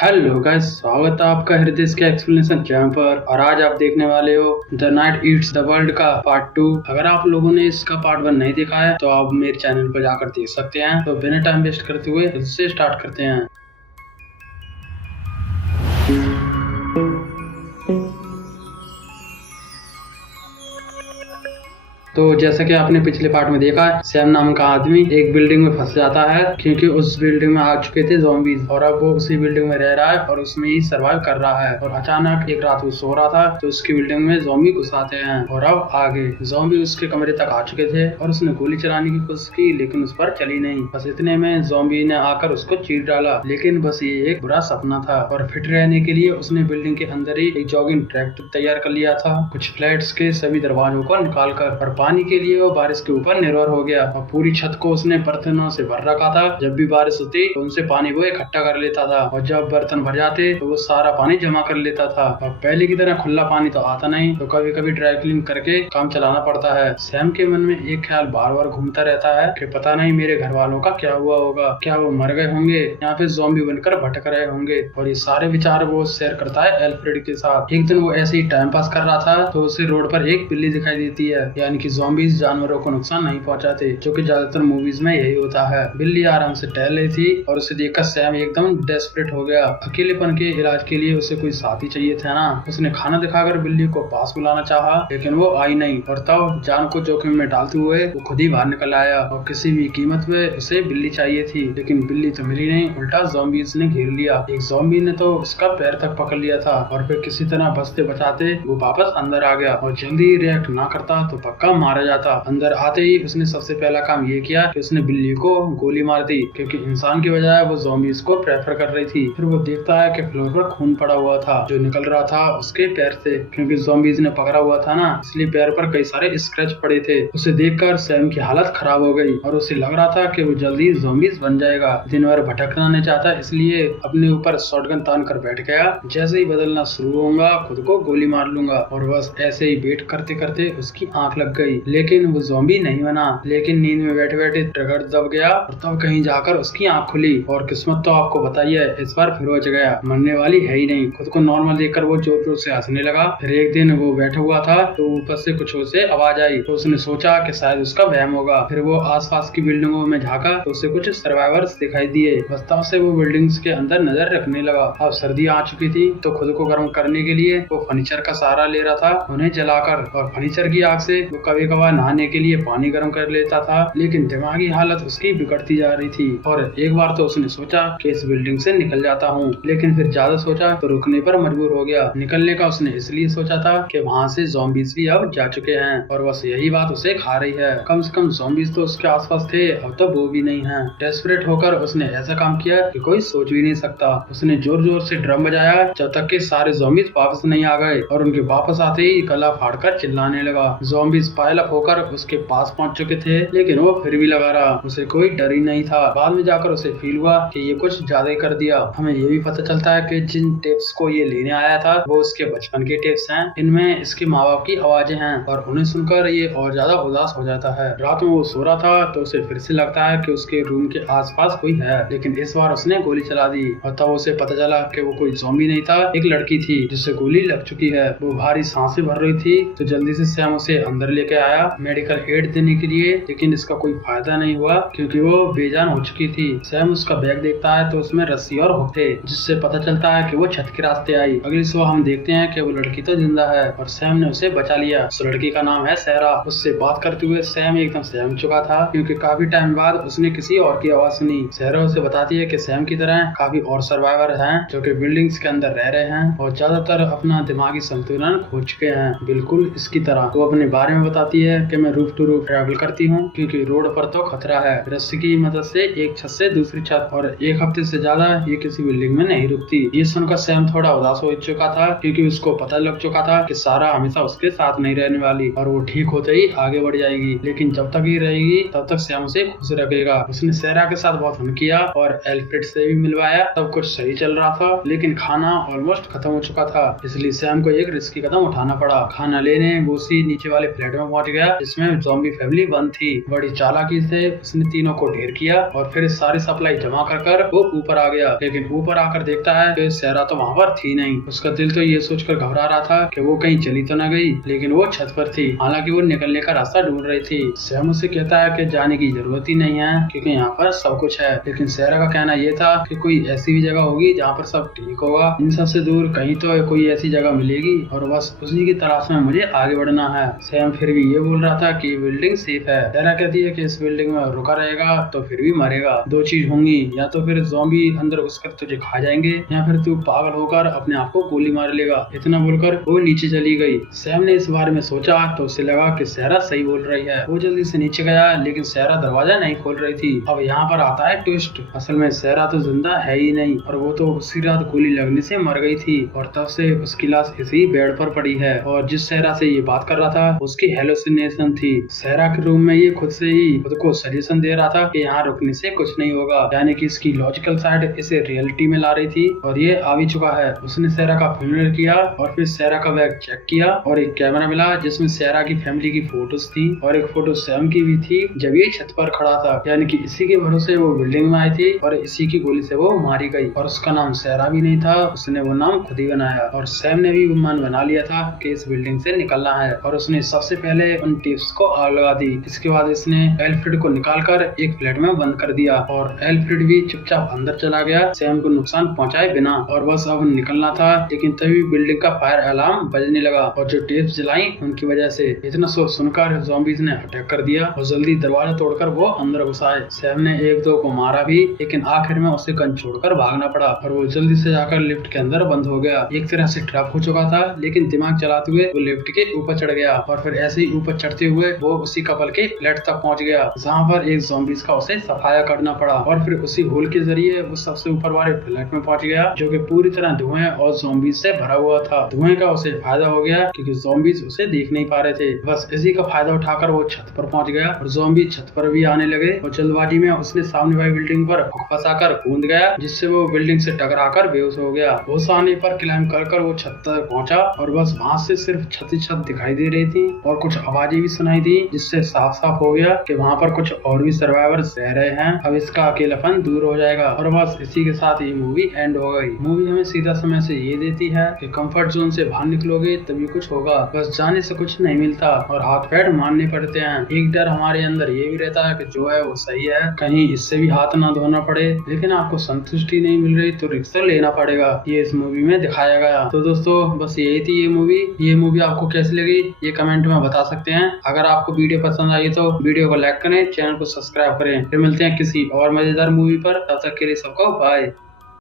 Hello guys, स्वागत है आपका हृदय के एक्सप्लेनेशन चैनल पर। और आज आप देखने वाले हो the night eats the world का पार्ट 2। अगर आप लोगों ने इसका पार्ट 1 नहीं देखा है तो आप मेरे चैनल पर जाकर देख सकते हैं। तो बिना टाइम वेस्ट करते हुए इससे स्टार्ट करते हैं। तो जैसा कि आपने पिछले पार्ट में देखा, सैम नाम का आदमी एक बिल्डिंग में फंस जाता है क्योंकि उस बिल्डिंग में आ चुके थे ज़ॉम्बीज और अब वो उसी बिल्डिंग में रह रहा है और उसमें ही सर्वाइव कर रहा है। और अचानक एक रात वो सो रहा था तो उसकी बिल्डिंग में ज़ॉम्बी घुस आते हैं और अब आगे ज़ॉम्बी उसके कमरे तक आ चुके थे और उसने गोली चलाने की कोशिश की लेकिन उस पर चली नहीं। बस इतने में ज़ॉम्बी ने आकर उसको चीर डाला, लेकिन बस ये एक बुरा सपना था। और फिट रहने के लिए उसने बिल्डिंग के अंदर ही एक जॉगिंग ट्रैक तैयार कर लिया था, कुछ फ्लैट्स के सभी दरवाजों को निकाल कर। और पानी के लिए वो बारिश के ऊपर निर्भर हो गया और पूरी छत को उसने बर्तनों से भर रखा था। जब भी बारिश होती तो उनसे पानी वो इकट्ठा कर लेता था और जब बर्तन भर जाते तो वो सारा पानी जमा कर लेता था। और पहले की तरह खुला पानी तो आता नहीं, तो कभी कभी ड्राई क्लीन करके काम चलाना पड़ता है। सैम के मन में एक ख्याल बार बार घूमता रहता है कि पता नहीं मेरे घर वालों का क्या हुआ होगा, क्या वो मर गए होंगे या फिर ज़ॉम्बी बनकर भटक रहे होंगे। और ये सारे विचार वो शेयर करता है एल्फ्रेड के साथ। एक दिन वो ऐसे ही टाइम पास कर रहा था तो उसे रोड पर एक बिल्ली दिखाई देती है, यानी कि ज़ॉम्बीज जानवरों को नुकसान नहीं पहुंचाते, जो कि ज्यादातर मूवीज में यही होता है। बिल्ली आराम से टहल रही थी और उसे देखकर सैम एकदम डेस्परेट हो गया। अकेलेपन के इलाज के लिए उसे कोई साथी चाहिए था ना। उसने खाना दिखाकर बिल्ली को पास बुलाना चाहा लेकिन वो आई नहीं और तब जान को जोखिम में डालते हुए वो खुद ही बाहर निकल आया। और किसी भी कीमत पे उसे बिल्ली चाहिए थी, लेकिन बिल्ली तो मिली नहीं, उल्टा ज़ॉम्बीज ने घेर लिया। एक ज़ॉम्बी ने तो उसका पैर तक पकड़ लिया था और फिर किसी तरह बचते बचाते वो वापस अंदर आ गया और जल्दी रिएक्ट ना करता तो पक्का मारा जाता। अंदर आते ही उसने सबसे पहला काम ये किया कि उसने बिल्ली को गोली मार दी, क्योंकि इंसान की बजाय वो ज़ॉम्बीज को प्रेफर कर रही थी। फिर वो देखता है कि फ्लोर पर खून पड़ा हुआ था जो निकल रहा था उसके पैर से, क्योंकि ज़ॉम्बीज ने पकड़ा हुआ था ना, इसलिए पैर पर कई सारे स्क्रैच पड़े थे। उसे देखकर सैम की हालत खराब हो गई और उसे लग रहा था कि वो जल्दी ज़ॉम्बीज बन जाएगा। दिन भर भटकना नहीं चाहता, इसलिए अपने ऊपर शॉटगन तान कर बैठ गया। जैसे ही बदलना शुरू होगा खुद को गोली मार लूंगा। और बस ऐसे ही वेट करते करते उसकी आंख लग गई, लेकिन वो ज़ॉम्बी नहीं बना। लेकिन नींद में बैठे बैठे ट्रिगर दब गया और तब कहीं जाकर उसकी आंख खुली और किस्मत तो आपको बताइए इस बार फिर बच गया, मरने वाली है ही नहीं। खुद को नॉर्मल देखकर वो जोर जोर से हंसने लगा। फिर एक दिन वो बैठा हुआ था तो ऊपर से कुछ उसे आवाज आई तो उसने सोचा कि शायद उसका वहम होगा। फिर वो आसपास की बिल्डिंगों में झांका तो उसे कुछ सर्वाइवर्स दिखाई दिए। बस तब से वो बिल्डिंग्स के अंदर नजर रखने लगा। अब सर्दी आ चुकी थी तो खुद को गर्म करने के लिए वो फर्नीचर का सहारा ले रहा था, उन्हें जलाकर। और फर्नीचर की आग से वो कभी कभार नहाने के लिए पानी गर्म कर लेता था, लेकिन दिमागी हालत उसकी बिगड़ती जा रही थी। और एक बार तो उसने सोचा कि इस बिल्डिंग से निकल जाता हूँ, लेकिन फिर ज्यादा सोचा तो रुकने पर मजबूर हो गया। निकलने का उसने इसलिए सोचा था कि वहाँ से ज़ॉम्बीज भी अब जा चुके हैं और बस यही बात उसे खा रही है। कम से कम ज़ॉम्बीज तो उसके आसपास थे, अब तो वो भी नहीं है। डेस्परेट होकर उसने ऐसा काम किया कि कोई सोच भी नहीं सकता। उसने जोर जोर से ड्रम बजाया जब तक कि सारे ज़ॉम्बीज वापस नहीं आ गए और उनके वापस आते ही गला फाड़कर चिल्लाने लगा। ज़ॉम्बीज पाइल अप होकर उसके पास पहुंच चुके थे, लेकिन वो फिर भी लगा रहा, उसे कोई डर ही नहीं था। बाद में जाकर उसे फील हुआ कि ये कुछ ज्यादा ही कर दिया। हमें ये भी पता चलता है कि जिन टेप्स को ये लेने आया था वो उसके बचपन के टेप्स हैं। इनमें इसके माँ बाप की आवाजें हैं और उन्हें सुनकर ये और ज्यादा उदास हो जाता है। रात में वो सो रहा था तो उसे फिर से लगता है कि उसके रूम के आसपास कोई है, लेकिन इस बार उसने गोली चला दी और तब उसे पता चला कि वो कोई ज़ॉम्बी नहीं था, एक लड़की थी जिससे गोली लग चुकी है। वो भारी सांसें भर रही थी तो जल्दी से सैम उसे अंदर लेके आया मेडिकल एड देने के लिए, लेकिन इसका कोई फायदा नहीं हुआ क्योंकि वो बेजान हो चुकी थी। सैम उसका बैग देखता है तो उसमें रस्सी और हुक थे, जिससे पता चलता है कि वो छत के रास्ते आई। अगली सुबह हम देखते हैं कि वो लड़की तो जिंदा है और सैम ने उसे बचा लिया। उस लड़की का नाम है सहरा। उससे बात करते हुए सैम एकदम सहम चुका था क्योंकि काफी टाइम बाद उसने किसी और की आवाज सुनी। सहरा उसे बताती है कि सैम की तरह काफी और सर्वाइवर हैं जो कि बिल्डिंग्स के अंदर रह रहे हैं और ज्यादातर अपना दिमागी संतुलन खो चुके हैं, बिल्कुल इसकी तरह। वो अपने बारे में बताती है कि मैं रूफ टू रूफ ट्रैवल करती हूँ क्योंकि रोड पर तो खतरा है। रस्सी की मदद से एक छत से दूसरी छत, और एक हफ्ते से ज्यादा ये किसी बिल्डिंग में नहीं रुकती। ये सुनकर सैम थोड़ा उदास हो चुका था क्योंकि उसको पता लग चुका था कि सारा हमेशा उसके साथ नहीं रहने वाली और वो ठीक होते ही आगे बढ़ जाएगी, लेकिन जब तक ये रहेगी तब तक सैम उसे खुश रखेगा। उसने सहरा के साथ बहुत फन किया और एल्फ्रेड से भी मिलवाया। सब कुछ सही चल रहा था, लेकिन खाना ऑलमोस्ट खत्म हो चुका था, इसलिए सैम को एक रिस्की कदम उठाना पड़ा। खाना लेने वो उसी नीचे वाले फ्लैट में पहुंच गया जिसमें ज़ॉम्बी फैमिली बंद थी। बड़ी चालाकी से उसने तीनों को ढेर किया और फिर सारी सप्लाई जमा कर वो ऊपर आ गया। लेकिन ऊपर आकर देखता है कि सहरा तो वहाँ पर थी नहीं। उसका दिल तो ये सोचकर घबरा रहा था कि वो कहीं चली तो न गई, लेकिन वो छत पर थी। हालांकि वो निकलने का रास्ता ढूंढ रही थी। सैम उसे कहता है कि जाने की जरूरत ही नहीं है क्योंकि यहाँ पर सब कुछ है। लेकिन सहरा का कहना ये था कि कोई ऐसी भी जगह होगी जहाँ पर सब ठीक होगा। इन सबसे दूर कहीं तो कोई ऐसी जगह मिलेगी और बस उसी की तलाश में मुझे आगे बढ़ना है। सैम फिर भी ये बोल रहा था कि बिल्डिंग सेफ है। सहरा कहती है कि इस बिल्डिंग में रुका रहेगा तो फिर भी मरेगा। दो चीज होंगी, या तो फिर ज़ॉम्बी अंदर घुसकर तुझे खा जाएंगे या फिर तू पागल होकर अपने आप को गोली मार लेगा। इतना बोलकर वो नीचे चली गई। सैम ने इस बारे में सोचा तो उसे लगा कि सहरा सही बोल रही है। वो जल्दी से नीचे गया लेकिन सहरा दरवाजा नहीं खोल रही थी। अब यहाँ पर आता है ट्विस्ट। असल में सहरा तो जिंदा है ही नहीं और वो तो उसी रात गोली लगने से मर गई थी और तब से उसकी लाश इसी बेड पर पड़ी है। और जिस सहरा से ये बात कर रहा था उसकी हेलुसिनेशन थी। सहरा के रूम में ये खुद से ही खुद को सजेशन दे रहा था कि यहाँ रुकने से कुछ नहीं होगा, यानी कि इसकी लॉजिकल साइड इसे रियलिटी में ला रही थी और ये आ भी चुका है। उसने सहरा का फ्यूनरल किया और फिर सहरा का बैग चेक किया और एक कैमरा मिला जिसमें सहरा की फैमिली की फोटोज थी और एक फोटो सैम की भी थी जब ये छत पर खड़ा था, यानी कि इसी के भरोसे वो बिल्डिंग में आई थी और इसी की गोली से वो मारी गई। और उसका नाम सहरा भी नहीं था, उसने वो नाम खुद ही बनाया। और सैम ने भी मन बना लिया था कि इस बिल्डिंग से निकलना है और उसने सबसे पहले उन टिप्स को आग लगा दी। इसके बाद इसने एल्फ्रेड को निकालकर एक फ्लैट में बंद कर दिया और एल्फ्रेड भी चुपचाप अंदर चला गया सैम को नुकसान पहुंचाए बिना। और बस अब निकलना था, लेकिन तभी बिल्डिंग का फायर अलार्म बजने लगा और जो टेप्स जलाई उनकी वजह से इतना शोर सुनकर ज़ॉम्बीज़ ने अटैक कर दिया और जल्दी दरवाजा तोड़कर वो अंदर घुस आए। सैम ने एक दो को मारा भी, लेकिन आखिर में उसे गन छोड़कर भागना पड़ा और वो जल्दी से जाकर लिफ्ट के अंदर बंद हो गया। एक तरह से ट्रैप हो चुका था, लेकिन दिमाग चलाते हुए वो लिफ्ट के ऊपर चढ़ गया और फिर ऐसे ही ऊपर चढ़ते हुए वो उसी कपल के फ्लैट तक पहुंच गया जहाँ पर एक ज़ॉम्बीज़ का उसे सफाया करना पड़ा। और फिर उसी होल के जरिए वो सबसे ऊपर वाले फ्लैट में पहुंच गया जो कि पूरी तरह धुएं और ज़ॉम्बीज़ से भरा हुआ था। धुएं का उसे फायदा हो गया क्योंकि ज़ॉम्बीज़ उसे देख नहीं पा रहे थे। बस इसी का फायदा उठाकर वो छत पर पहुंच गया और ज़ॉम्बी छत पर भी आने लगे और जल्दबाजी में उसने सामने वाली बिल्डिंग पर फंसाकर कूद गया जिससे वो बिल्डिंग से टकराकर बेहोश हो गया। होश आने पर क्लाइंब कर वो छत तक पहुंचा और बस वहाँ से सिर्फ छत ही छत दिखाई दे रही थी और कुछ आवाजें भी सुनाई दी जिससे साफ साफ हो गया कि वहाँ पर कुछ और भी सर्वाइवर्स रह रहे हैं। अब इसका अकेलापन दूर हो जाएगा और बस इसी के साथ ये मूवी एंड हो गई। मूवी हमें सीधा समय से ये देती है कि कंफर्ट जोन से बाहर निकलोगे तभी कुछ होगा, बस जाने से कुछ नहीं मिलता और हाथ पैर मारने पड़ते हैं। एक डर हमारे अंदर ये भी रहता है कि जो है वो सही है, कहीं इससे भी हाथ ना धोना पड़े, लेकिन आपको संतुष्टि नहीं मिल रही तो रिस्क तो लेना पड़ेगा। ये इस मूवी में दिखाया गया। तो दोस्तों बस यही थी ये मूवी आपको कैसी लगी ये कमेंट में बता सकते हैं। अगर आपको वीडियो पसंद आई तो वीडियो को लाइक करें, चैनल को सब्सक्राइब करें। फिर मिलते हैं किसी और मजेदार मूवी पर, तब तक के लिए सबको बाय।